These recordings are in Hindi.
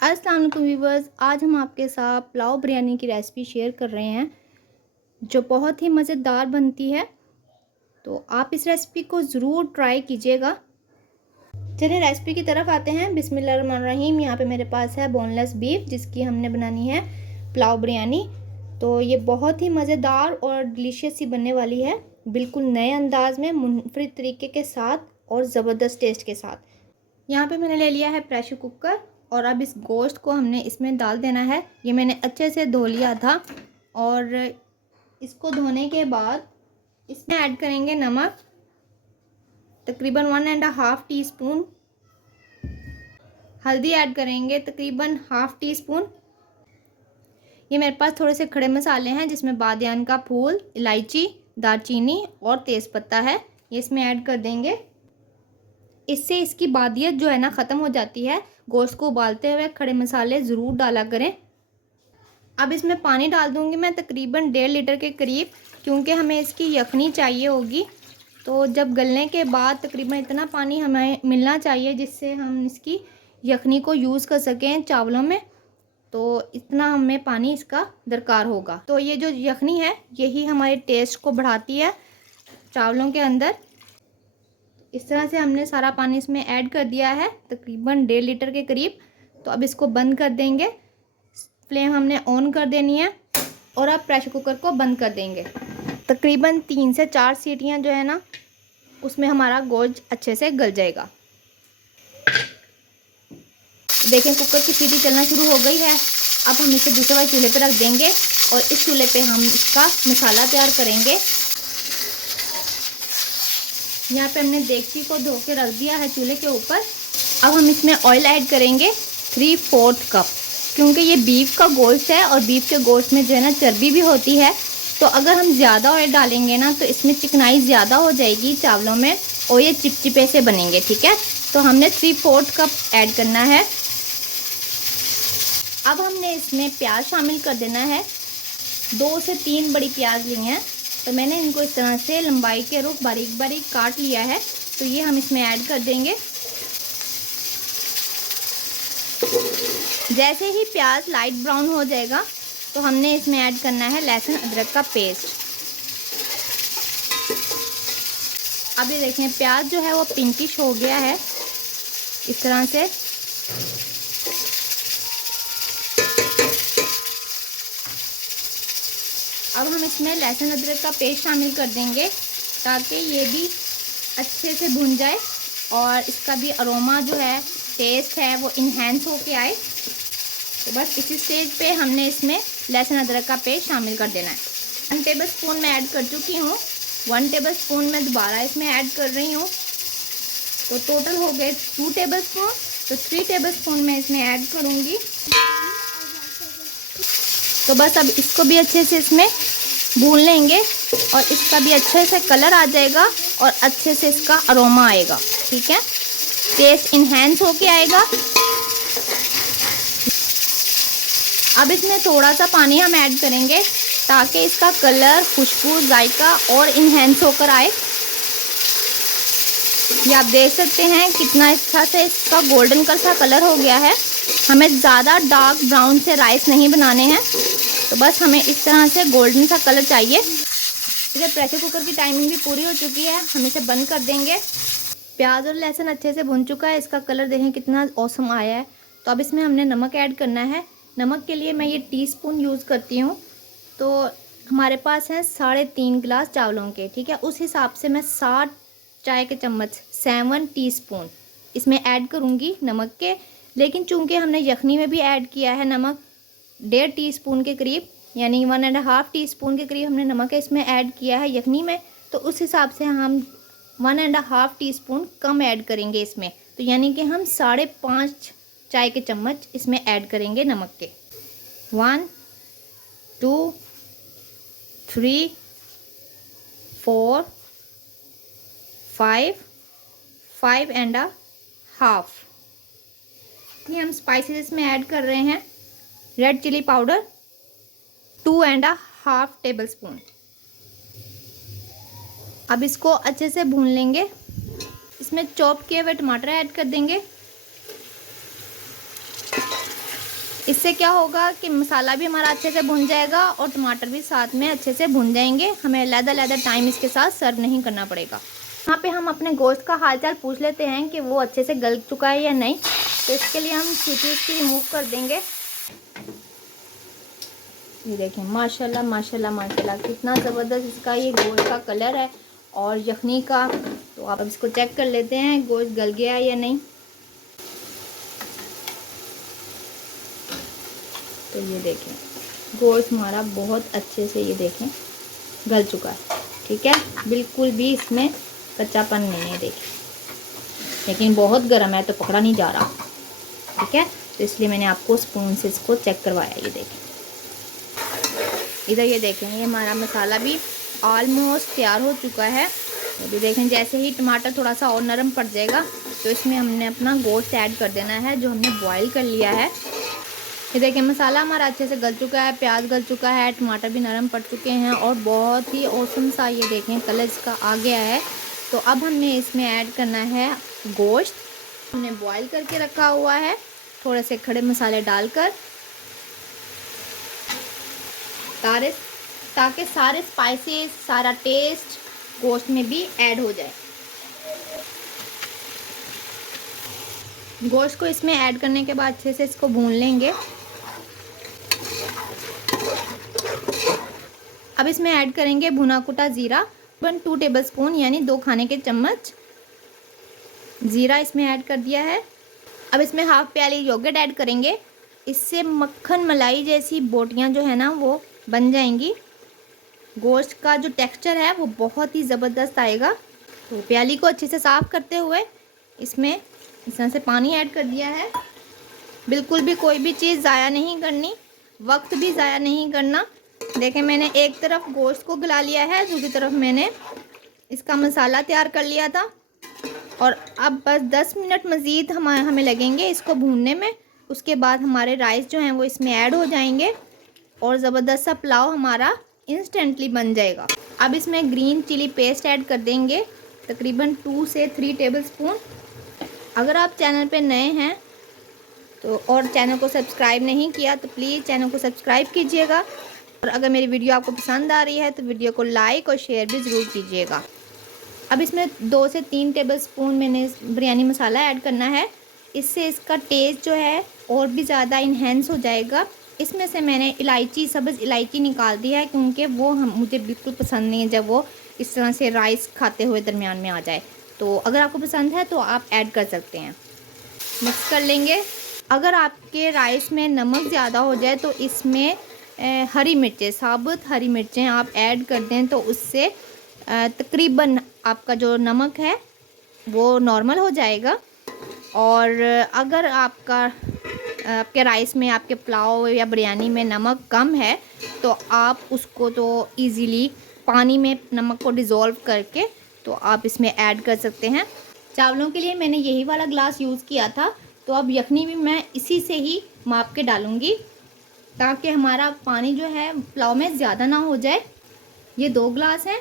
अस्सलाम वालेकुम व्यूवर्स, आज हम आपके साथ पुलाव बिरयानी की रेसिपी शेयर कर रहे हैं जो बहुत ही मज़ेदार बनती है। तो आप इस रेसिपी को ज़रूर ट्राई कीजिएगा। चलिए रेसिपी की तरफ आते हैं। बिस्मिल्लाहिर्रहमानिर्रहीम। यहाँ पे मेरे पास है बोनलेस बीफ जिसकी हमने बनानी है पुलाव बिरयानी। तो ये बहुत ही मज़ेदार और डिलीशियस सी बनने वाली है, बिल्कुल नए अंदाज में, मुनफरिद तरीके के साथ और ज़बरदस्त टेस्ट के साथ। यहाँ पे मैंने ले लिया है प्रेशर कुकर और अब इस गोश्त को हमने इसमें डाल देना है। ये मैंने अच्छे से धो लिया था और इसको धोने के बाद इसमें ऐड करेंगे नमक, तकरीबन 1.5 टीस्पून। हल्दी ऐड करेंगे तकरीबन हाफ़ टी स्पून। ये मेरे पास थोड़े से खड़े मसाले हैं जिसमें बादियान का फूल, इलायची, दालचीनी और तेज़पत्ता है, ये इसमें ऐड कर देंगे। इससे इसकी बादियत जो है ना ख़त्म हो जाती है। गोश्त को उबालते हुए खड़े मसाले ज़रूर डाला करें। अब इसमें पानी डाल दूँगी मैं तकरीबन 1.5 लीटर के करीब, क्योंकि हमें इसकी यखनी चाहिए होगी। तो जब गलने के बाद तकरीबन इतना पानी हमें मिलना चाहिए जिससे हम इसकी यखनी को यूज़ कर सकें चावलों में। तो इतना हमें पानी इसका दरकार होगा। तो ये जो यखनी है यही हमारे टेस्ट को बढ़ाती है चावलों के अंदर। इस तरह से हमने सारा पानी इसमें ऐड कर दिया है तकरीबन 1.5 लीटर के करीब। तो अब इसको बंद कर देंगे। फ्लेम हमने ऑन कर देनी है और अब प्रेशर कुकर को बंद कर देंगे। तकरीबन 3 से 4 सीटियां जो है ना उसमें हमारा गोश्त अच्छे से गल जाएगा। देखें कुकर की सीटी चलना शुरू हो गई है। अब हम इसे दूसरे वाले चूल्हे पर रख देंगे और इस चूल्हे पे हम इसका मसाला तैयार करेंगे। यहाँ पे हमने देगची को धो के रख दिया है चूल्हे के ऊपर। अब हम इसमें ऑयल ऐड करेंगे 3/4 कप, क्योंकि ये बीफ का गोश्त है और बीफ के गोश्त में जो है ना चर्बी भी होती है। तो अगर हम ज़्यादा ऑयल डालेंगे ना तो इसमें चिकनाई ज़्यादा हो जाएगी चावलों में और ये चिपचिपे से बनेंगे। ठीक है, तो हमने 3/4 कप ऐड करना है। अब हमने इसमें प्याज शामिल कर देना है। 2 से 3 बड़ी प्याज ली हैं, तो मैंने इनको इस तरह से लंबाई के रुख बारीक बारीक काट लिया है। तो ये हम इसमें ऐड कर देंगे। जैसे ही प्याज लाइट ब्राउन हो जाएगा तो हमने इसमें ऐड करना है लहसुन अदरक का पेस्ट। अब ये देखें प्याज जो है वो पिंकिश हो गया है इस तरह से। अब हम इसमें लहसुन अदरक का पेस्ट शामिल कर देंगे ताकि ये भी अच्छे से भुन जाए और इसका भी अरोमा जो है, टेस्ट है, वो इन्हेंस होके आए। तो बस इसी स्टेज पे हमने इसमें लहसुन अदरक का पेस्ट शामिल कर देना है। 1 टेबल स्पून मैं ऐड कर चुकी हूँ। 1 टेबल स्पून मैं दोबारा इसमें ऐड कर रही हूँ। तो टोटल हो गए 2 टेबल स्पून। तो 3 टेबल स्पून मैं इसमें ऐड करूँगी। तो बस अब इसको भी अच्छे से इसमें भून लेंगे और इसका भी अच्छे से कलर आ जाएगा और अच्छे से इसका अरोमा आएगा। ठीक है, टेस्ट इन्हेंस होके आएगा। अब इसमें थोड़ा सा पानी हम ऐड करेंगे ताकि इसका कलर, खुशबू, जायका और इन्हेंस होकर आए। ये आप देख सकते हैं कितना अच्छा से इसका गोल्डन सा कलर हो गया है। हमें ज़्यादा डार्क ब्राउन से राइस नहीं बनाने हैं, तो बस हमें इस तरह से गोल्डन सा कलर चाहिए। इधर प्रेशर कुकर की टाइमिंग भी पूरी हो चुकी है, हम इसे बंद कर देंगे। प्याज और लहसुन अच्छे से भुन चुका है, इसका कलर देखें कितना औसम आया है। तो अब इसमें हमने नमक ऐड करना है। नमक के लिए मैं ये टीस्पून यूज़ करती हूँ। तो हमारे पास हैं 3.5 गिलास चावलों के। ठीक है, उस हिसाब से मैं 60 चाय के चम्मच 7 टीस्पून इसमें ऐड करूँगी नमक के। लेकिन चूँकि हमने यखनी में भी ऐड किया है नमक 1.5 टीस्पून के करीब, यानी 1.5 टीस्पून के करीब हमने नमक इसमें ऐड किया है यखनी में। तो उस हिसाब से हम 1.5 टीस्पून कम ऐड करेंगे इसमें। तो यानी कि हम 5.5 चाय के चम्मच इसमें ऐड करेंगे नमक के। 1 2 3 4 5 5.5। ये हम स्पाइसेस इसमें ऐड कर रहे हैं। Red chilli powder 2.5 tablespoon. अब इसको अच्छे से भून लेंगे। इसमें चॉप किए हुए टमाटर ऐड कर देंगे। इससे क्या होगा कि मसाला भी हमारा अच्छे से भुन जाएगा और टमाटर भी साथ में अच्छे से भुन जाएंगे। हमें अलग-अलग टाइम इसके साथ सर्व नहीं करना पड़ेगा। यहाँ पे हम अपने गोश्त का हालचाल पूछ लेते हैं कि वो अच्छे से गल चुका है या नहीं। तो इसके लिए हम सीटी इसकी रिमूव कर देंगे। ये देखें माशाल्लाह माशाल्लाह माशाल्लाह कितना ज़बरदस्त इसका ये गोश्त का कलर है और यखनी का। तो आप अब इसको चेक कर लेते हैं गोश्त गल गया है या नहीं। तो ये देखें गोश्त हमारा बहुत अच्छे से ये देखें गल चुका है। ठीक है, बिल्कुल भी इसमें कच्चापन नहीं है। देखिए, लेकिन बहुत गर्म है तो पकड़ा नहीं जा रहा। ठीक है, तो इसलिए मैंने आपको स्पून से इसको चेक करवाया। ये देखें, इधर ये देखें ये हमारा मसाला भी ऑलमोस्ट तैयार हो चुका है। अभी देखें जैसे ही टमाटर थोड़ा सा और नरम पड़ जाएगा तो इसमें हमने अपना गोश्त ऐड कर देना है जो हमने बॉईल कर लिया है। ये देखें मसाला हमारा अच्छे से गल चुका है, प्याज गल चुका है, टमाटर भी नरम पड़ चुके हैं और बहुत ही औसम सा ये देखें कलर इसका आ गया है। तो अब हमने इसमें ऐड करना है गोश्त। हमने बॉईल करके रखा हुआ है थोड़े से खड़े मसाले डालकर, ताकि सारे स्पाइसेस सारा टेस्ट गोश्त में भी ऐड हो जाए। गोश्त को इसमें ऐड करने के बाद अच्छे से इसको भून लेंगे। अब इसमें ऐड करेंगे भुना कुटा ज़ीरा 2 टेबलस्पून यानी 2 खाने के चम्मच ज़ीरा इसमें ऐड कर दिया है। अब इसमें हाफ प्याली योगर्ट ऐड करेंगे। इससे मक्खन मलाई जैसी बोटियां जो है ना वो बन जाएंगी। गोश्त का जो टेक्सचर है वो बहुत ही ज़बरदस्त आएगा। तो प्याली को अच्छे से साफ़ करते हुए इसमें इस तरह से पानी ऐड कर दिया है। बिल्कुल भी कोई भी चीज़ ज़ाया नहीं करनी, वक्त भी ज़ाया नहीं करना। देखें मैंने एक तरफ गोश्त को गला लिया है, दूसरी तरफ मैंने इसका मसाला तैयार कर लिया था और अब बस 10 मिनट मज़ीद हमें लगेंगे इसको भूनने में। उसके बाद हमारे राइस जो हैं वो इसमें ऐड हो जाएंगे और ज़बरदस्त सा पुलाव हमारा इंस्टेंटली बन जाएगा। अब इसमें ग्रीन चिली पेस्ट ऐड कर देंगे तकरीबन 2 से 3 टेबलस्पून। अगर आप चैनल पे नए हैं तो और चैनल को सब्सक्राइब नहीं किया तो प्लीज़ चैनल को सब्सक्राइब कीजिएगा और अगर मेरी वीडियो आपको पसंद आ रही है तो वीडियो को लाइक और शेयर भी ज़रूर कीजिएगा। अब इसमें 2 से 3 टेबलस्पून मैंने बिरयानी मसाला ऐड करना है। इससे इसका टेस्ट जो है और भी ज़्यादा इन्हेंस हो जाएगा। इसमें से मैंने इलायची सब्ज़ इलायची निकाल दी है क्योंकि वो मुझे बिल्कुल पसंद नहीं है जब वो इस तरह से राइस खाते हुए दरमियान में आ जाए। तो अगर आपको पसंद है तो आप ऐड कर सकते हैं। मिक्स कर लेंगे। अगर आपके राइस में नमक ज़्यादा हो जाए तो इसमें हरी मिर्चें साबुत हरी मिर्चें आप ऐड कर दें तो उससे तकरीबन आपका जो नमक है वो नॉर्मल हो जाएगा। और अगर आपके राइस में आपके पुलाव या बिरयानी में नमक कम है तो आप उसको तो इजीली पानी में नमक को डिज़ोल्व करके तो आप इसमें ऐड कर सकते हैं। चावलों के लिए मैंने यही वाला ग्लास यूज़ किया था तो अब यखनी भी मैं इसी से ही माप के डालूँगी ताकि हमारा पानी जो है पुलाव में ज़्यादा ना हो जाए। ये 2 ग्लास हैं,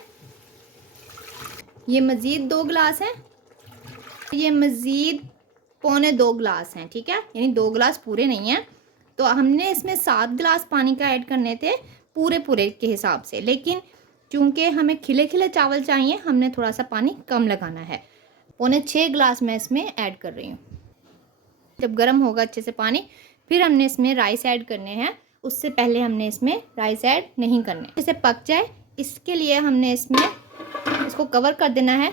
ये मज़ीद 2 ग्लास हैं, ये मज़ीद पौने 2 ग्लास हैं। ठीक है, यानी 2 ग्लास पूरे नहीं हैं। तो हमने इसमें 7 ग्लास पानी का ऐड करने थे पूरे के हिसाब से, लेकिन चूँकि हमें खिले खिले चावल चाहिए हमने थोड़ा सा पानी कम लगाना है। पौने 6 ग्लास मैं इसमें ऐड कर रही हूँ। जब गर्म होगा अच्छे से पानी फिर हमने इसमें राइस ऐड करने हैं। उससे पहले हमने इसमें राइस ऐड नहीं करने। इसे पक जाए इसके लिए हमने इसको कवर कर देना है।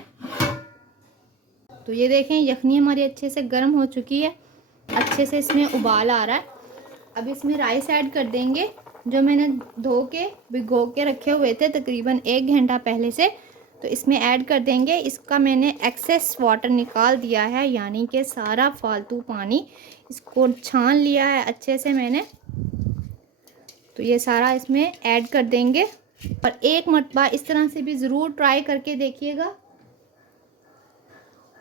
तो ये देखें यखनी हमारी अच्छे से गर्म हो चुकी है, अच्छे से इसमें उबाल आ रहा है। अब इसमें राइस ऐड कर देंगे जो मैंने धो के भिगो के रखे हुए थे तकरीबन 1 घंटा पहले से। तो इसमें ऐड कर देंगे। इसका मैंने एक्सेस वाटर निकाल दिया है, यानी कि सारा फालतू पानी इसको छान लिया है अच्छे से मैंने। तो ये सारा इसमें ऐड कर देंगे और एक मरतबा इस तरह से भी ज़रूर ट्राई करके देखिएगा।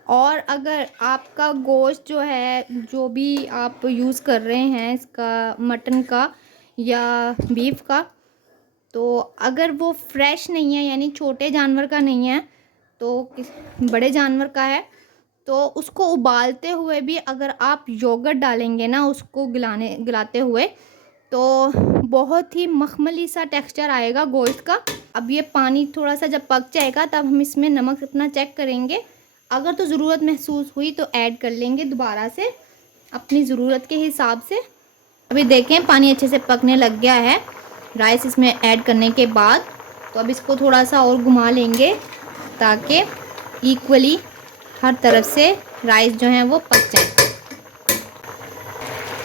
और अगर आपका गोश्त जो है जो भी आप यूज़ कर रहे हैं इसका मटन का या बीफ का, तो अगर वो फ्रेश नहीं है यानी छोटे जानवर का नहीं है तो बड़े जानवर का है तो उसको उबालते हुए भी अगर आप योगर्ट डालेंगे ना उसको गलाते हुए, तो बहुत ही मखमली सा टेक्सचर आएगा गोश्त का। अब ये पानी थोड़ा सा जब पक जाएगा तब हम इसमें नमक अपना चेक करेंगे। अगर तो ज़रूरत महसूस हुई तो ऐड कर लेंगे दोबारा से अपनी ज़रूरत के हिसाब से। अभी देखें पानी अच्छे से पकने लग गया है राइस इसमें ऐड करने के बाद। तो अब इसको थोड़ा सा और घुमा लेंगे ताकि इक्वली हर तरफ से राइस जो हैं वो पक जाए।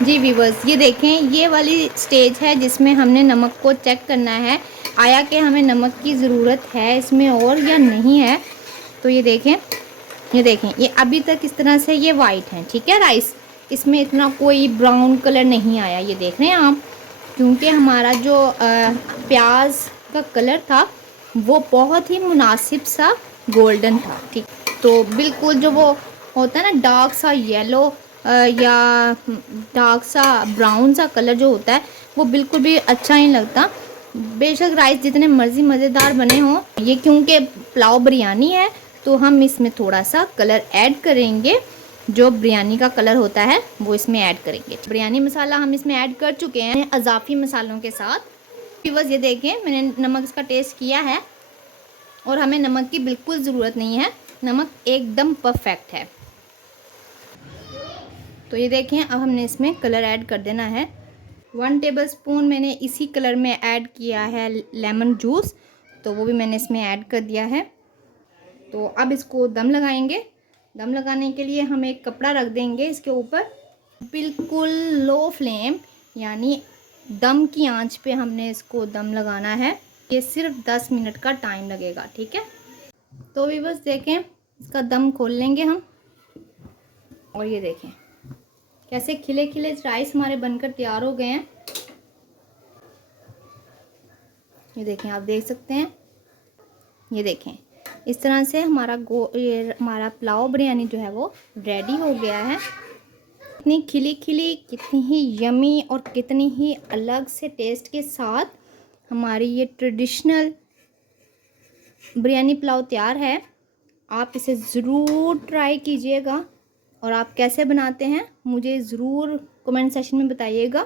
जी व्यूअर्स, ये देखें ये वाली स्टेज है जिसमें हमने नमक को चेक करना है आया कि हमें नमक की ज़रूरत है इसमें और या नहीं है। तो ये देखें ये अभी तक इस तरह से ये वाइट है, ठीक है राइस, इसमें इतना कोई ब्राउन कलर नहीं आया। ये देख रहे हैं आप, क्योंकि हमारा जो प्याज का कलर था वो बहुत ही मुनासिब सा गोल्डन था, ठीक। तो बिल्कुल जो वो होता है ना डार्क सा येलो या डार्क सा ब्राउन सा कलर जो होता है वो बिल्कुल भी अच्छा नहीं लगता। बेशक राइस जितने मर्ज़ी मज़ेदार बने हों, ये क्योंकि पुलाव बिरयानी है तो हम इसमें थोड़ा सा कलर ऐड करेंगे। जो बिरयानी का कलर होता है वो इसमें ऐड करेंगे। बिरयानी मसाला हम इसमें ऐड कर चुके हैं अज़ाफ़ी मसालों के साथ। बस ये देखें मैंने नमक इसका टेस्ट किया है और हमें नमक की बिल्कुल ज़रूरत नहीं है, नमक एकदम परफेक्ट है। तो ये देखें अब हमने इसमें कलर ऐड कर देना है। 1 टेबलस्पून मैंने इसी कलर में ऐड किया है लेमन जूस, तो वो भी मैंने इसमें ऐड कर दिया है। तो अब इसको दम लगाएंगे। दम लगाने के लिए हम एक कपड़ा रख देंगे इसके ऊपर, बिल्कुल लो फ्लेम यानी दम की आंच पे हमने इसको दम लगाना है। ये सिर्फ 10 मिनट का टाइम लगेगा, ठीक है। तो भी बस देखें इसका दम खोल लेंगे हम और ये देखें कैसे खिले खिले राइस हमारे बनकर तैयार हो गए हैं। ये देखें आप देख सकते हैं, ये देखें इस तरह से हमारा पुलाव बिरयानी जो है वो रेडी हो गया है। कितनी खिली खिली, कितनी ही यमी और कितनी ही अलग से टेस्ट के साथ हमारी ये ट्रेडिशनल बिरयानी पुलाव तैयार है। आप इसे ज़रूर ट्राई कीजिएगा और आप कैसे बनाते हैं मुझे ज़रूर कमेंट सेक्शन में बताइएगा।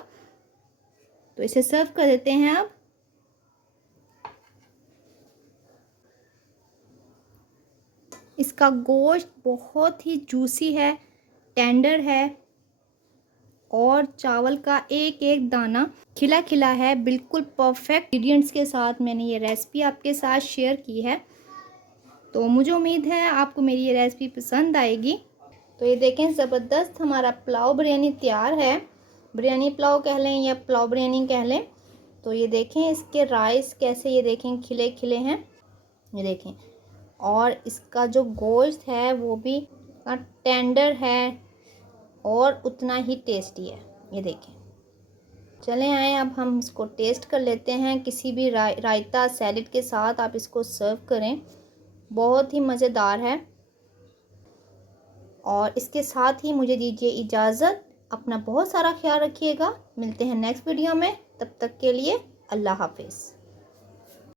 तो इसे सर्व कर देते हैं अब। इसका गोश्त बहुत ही जूसी है, टेंडर है और चावल का एक एक दाना खिला खिला है। बिल्कुल परफेक्ट इंग्रेडिएंट्स के साथ मैंने ये रेसिपी आपके साथ शेयर की है। तो मुझे उम्मीद है आपको मेरी ये रेसिपी पसंद आएगी। तो ये देखें ज़बरदस्त हमारा पुलाव बिरयानी तैयार है। बिरयानी पुलाव कह लें या पुलाव बिरयानी कह लें। तो ये देखें इसके राइस कैसे ये देखें खिले खिले हैं, ये देखें, और इसका जो गोश्त है वो भी टेंडर है और उतना ही टेस्टी है। ये देखें, चलें आए अब हम इसको टेस्ट कर लेते हैं। किसी भी रायता सैलेड के साथ आप इसको सर्व करें, बहुत ही मज़ेदार है। और इसके साथ ही मुझे दीजिए इजाज़त। अपना बहुत सारा ख्याल रखिएगा। मिलते हैं नेक्स्ट वीडियो में, तब तक के लिए अल्लाह हाफिज़।